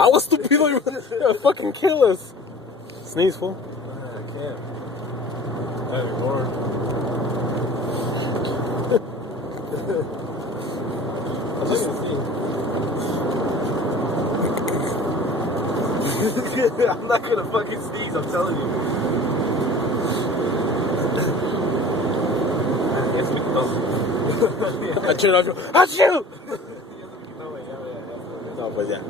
Fala estúpido, you're gonna fucking kill us. Sneeze, fool. I can't. Not anymore. I'm not gonna sneeze. I'm not gonna fucking sneeze, I'm telling you. I cheered off you. Achoo! No, but yeah.